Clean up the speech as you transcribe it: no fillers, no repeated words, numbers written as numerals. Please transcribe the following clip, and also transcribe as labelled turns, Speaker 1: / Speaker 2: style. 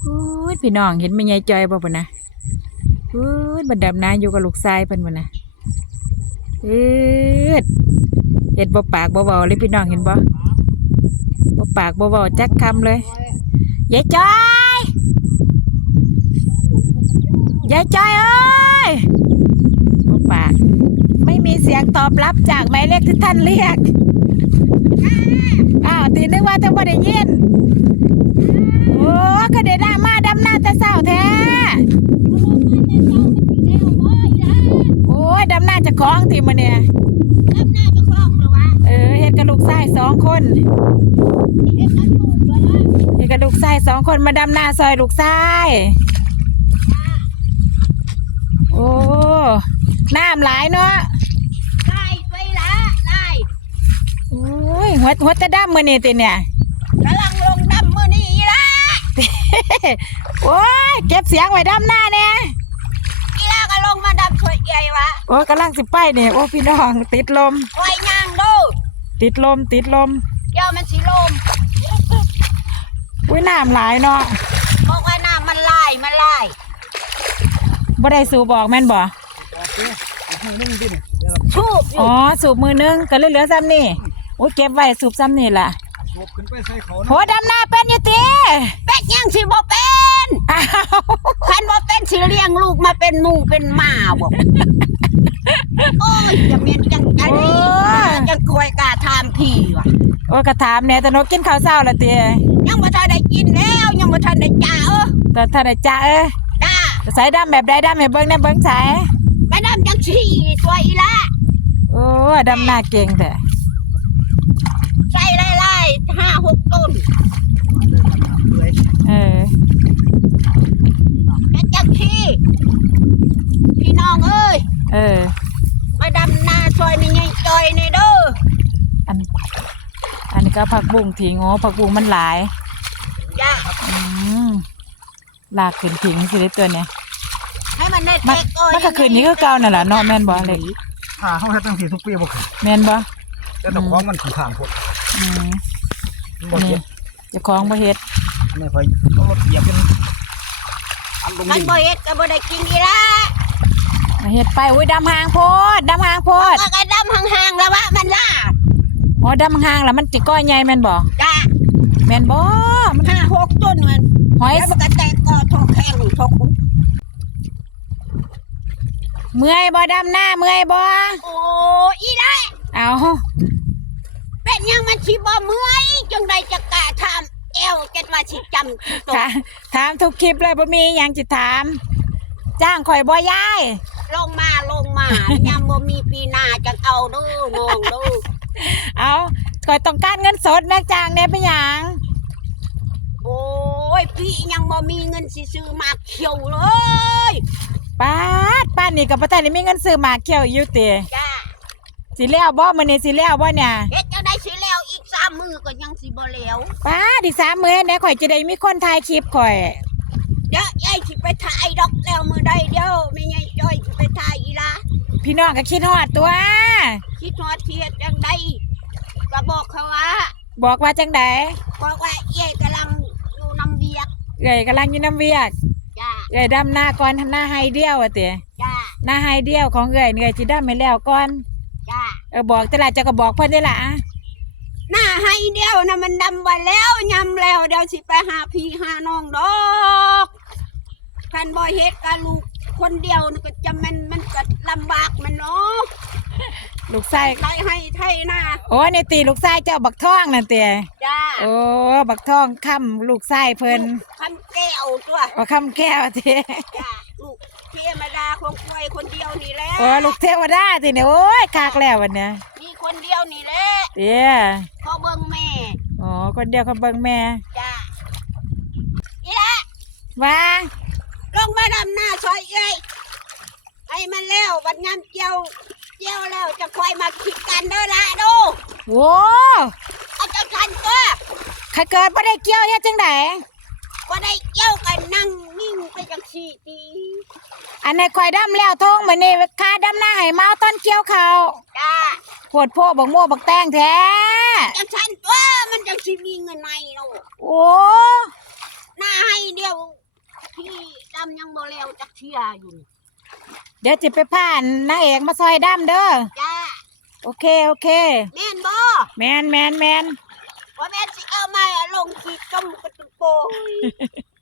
Speaker 1: อู้ยพี่น้องเห็นแม่ยายจอยบ่ปะนะอู้ยบัดดำนาอยู่กับลูกชายเพิ่นบ่นะเอ็ดเฮ็ดบ่ปากบ่เว้าเลยพี่น้องเห็นบ่บ่ปากบ่เว้าจักคำเลยยายจอยยายจอยเอ้ยบ่ปากไม่มีเสียงตอบรับจากหมายเลขที่ท่านเรียกอ้าวตีนึกว่าจะบ่ได้ยินโอ้ก็ได้ดำนาแต่เช้าแท้โอ้ยดำนาจะคล้องทีมาเนี่ยเฮ็ดกระดูกไส้2 คนเฮ็ดกระดูกไส้2 คนมาดำนาซอยลูกไส้โอ้น้ำหลายเนาะ
Speaker 2: ได้ไปละได้
Speaker 1: โอ้ยหัวจะดำมือนี่ติเนี่ย
Speaker 2: กำลังลงดำมือนี่ละ
Speaker 1: โอ้ยเก็บเสียงไว้ดำหน้าเนี่ย
Speaker 2: อีละก็ลงมาดำช่วยใหญ่วะ
Speaker 1: โอ้กำลังสิไปเนี่ยโอ้พี่น้องติดลม
Speaker 2: ไว้ย่างดู
Speaker 1: ติดลม
Speaker 2: เดี๋ยวมันสิลม
Speaker 1: อุ้ยน้ำหลายเนาะ
Speaker 2: บอกว่าน้ำมันไหล
Speaker 1: บ่ได้สูบบอกแม่นบ่
Speaker 2: ชูบ
Speaker 1: อ๋อสูบมือนึงก็เหลือซ้ำนี่โอ้เก็บไว้สูบซ้ำนี่ล่ะโหดำหน้าเป็นอยู่ติ
Speaker 2: เป็ดยังสิบ่เป็นคันบ่เป็นสิเลี้ยงลูกมาเป็นหมูเป็นหมาบอกโอ้ยจะเมียนจังอันนี้จังคอยกาทามพี่วะ
Speaker 1: โอ้กระถามเนี่ยตนกกินข้าวเช้าละติ
Speaker 2: ยังบ่ทันได้กินแล้วยังบ่ทันได้จ่า
Speaker 1: ตอนท่านได้จ้า
Speaker 2: จ้า
Speaker 1: ใส่ดำแบบใดดำให้เบิ่งแน่เบิ่งใส่
Speaker 2: ไปดำจังสี่ตัวอีละ
Speaker 1: โอ้ดำหน้าเก่งแต่
Speaker 2: ใส่ไล่5-6 ต้นจังที่พี่น้องเอ้ยมาดำนาซอยนี่ไงจอยนี่เด้อ
Speaker 1: อันนี้ก็ผักบุ้งถิงโอ้ผักบุ้งมันหลาย
Speaker 2: จ้า
Speaker 1: ลากขึ้นถิงสิได้ตัวเนี่ย
Speaker 2: ให้มันได้
Speaker 1: แตกมันก็คืนนี้ก็เก่านั่นแหละเนาะแม่นบ่เลย
Speaker 3: เขาให้ตั้ง4 ทุกปีบ่
Speaker 1: แม่นบ่
Speaker 3: แต่ดอกของมันขางพด
Speaker 1: นี่จะคล้องบ่เฮ็ด
Speaker 3: ไม่ค่อยเอารถเหยียบกัน
Speaker 2: มันบ่เฮ็ดก็บ่ได้กินอีละ
Speaker 1: มาเฮ็ดไปอุ้ยดำหางโพดก็ด
Speaker 2: ำห่างๆแล้ววะมันล่ะ
Speaker 1: อ๋อดำหางแล้วมันจิก้อยใหญ่แม่นบ่
Speaker 2: จ้า
Speaker 1: แม่นบ่
Speaker 2: มัน5-6 ต้นมัน
Speaker 1: หอย
Speaker 2: แล้วมันก็แตกก็ทอกแข้งทอก
Speaker 1: เมื่อยบ่ดำหน้าเมื่อยบ่
Speaker 2: โอ้อีได้
Speaker 1: เอา
Speaker 2: เป็นยังมันสิบ่เมื่อยจังไดจะกล้าถามแอวเก็ดว่าสิจำตัว
Speaker 1: ถามทุกคลิปเลยบ่มีหยังสิถามจ้างข่อยบ่ยาย
Speaker 2: ลงมายังบ่มีปีหน้าจังเอาดูน้องดู
Speaker 1: เอาข่อยต้องการเงินสดแม่จ้างแน่เป็นหยัง
Speaker 2: โอ้ยพี่ยังบ่มีเงินสิซื้อหมากเขียวเลย
Speaker 1: ป้านี่กับป้าท่านนี่มีเงินซื้อหมากเขียวอยู่ติ
Speaker 2: จ้า
Speaker 1: สิแล้วบ่มื้อนี้สิแล้วบ่เนี่ย
Speaker 2: เฮ็ดจังได๋สิแล้วอีก3 มื้อก็ยังสิบ่แล้ว
Speaker 1: ป้าดิ3 มื้อแน่ข่อยจะได้มีคนถ่ายคลิปข่อย
Speaker 2: เดี๋ยวยายสิไปถ่ายดอกแล้วมื้อใดเดี๋ยวแม่ยายจ้อยสิไปถ่ายอีล่ะ
Speaker 1: พี่น้องก็คิดฮอดตัว
Speaker 2: คิดฮอดเฮ็ดจังได๋ก็บอกเขาว่า
Speaker 1: จังได๋
Speaker 2: บอกว่ายายกำลังอยู่นำเวียก
Speaker 1: กำลังอยู่นำเวียก
Speaker 2: จ้า
Speaker 1: ดำหน้าก่อนหน้าไฮเดียวอ่ะติ
Speaker 2: จ้า
Speaker 1: หน้าไฮเดียวของสิดำให้แล้วก่อน
Speaker 2: จ้า
Speaker 1: บอกแต่ละจะก็บอกเพิ่นได้ล่ะ
Speaker 2: หน้าไฮเดียวน่ะมันดำไว้แล้วยำแล้วเดี๋ยวสิไปหาพี่หาน้องดอกคันบ่เฮ็ดกับลูกคนเดียวนี่ก็จะมันก็ลำบากมันเนาะ
Speaker 1: ลูกชาย
Speaker 2: ไทยนะ
Speaker 1: โอ้นี่ตีลูกชายเจ้าบักท่องนั่นติ
Speaker 2: จ้า
Speaker 1: โอ้บักท่องค่ำลูกชายเพิ่น
Speaker 2: คำแก้วตัว
Speaker 1: คำแก้วติ
Speaker 2: จ้าลูกเทวดาของป่วยคนเดียวนี่แหละ
Speaker 1: ลูกเทวดาติเนี่ยโอ้ยคักแล้ววันเนี้ย
Speaker 2: มีคนเดียวนี่แหละเขาเบิ่งแม่
Speaker 1: คนเดียวเขาเบิ่งแม่
Speaker 2: จ้าอีละ
Speaker 1: ว่า
Speaker 2: ลงมาดำหน้าซอยเอ้ยให้มันแล้วบัดงานเจียวแล้วจะคอยมาคิดกันเด้อละดู
Speaker 1: โอ้
Speaker 2: เอาจังทันตัว
Speaker 1: ใครเกิดบ่ได้เกี่ยวเฮ็ดจังได๋
Speaker 2: บ่ได้เกี่ยวกันนั่งนิ่งไปจังซี่ติ
Speaker 1: อันไหนข่อยดำแล้วท้องมื้อนี้ค่าดำหน้าให้มาตอนเกี่ยวข้าว
Speaker 2: จ้า
Speaker 1: โพดโพบักโม่บักแตงแท้
Speaker 2: จังทันตัวมันจังสิมีเงินในเนาะ
Speaker 1: โอ้
Speaker 2: หน้าให้เดียวพี่ดำยังบ่แล้วจักเที่ยอยู่นี่
Speaker 1: เดี๋ยวจิไปผ่านนางเอกมาซอยดำเด้อ
Speaker 2: จ้า
Speaker 1: โอเคโอเค
Speaker 2: แม่นบ่
Speaker 1: แมน
Speaker 2: ว่าแม่นสิเอามาลงขีดกำกระตุกโป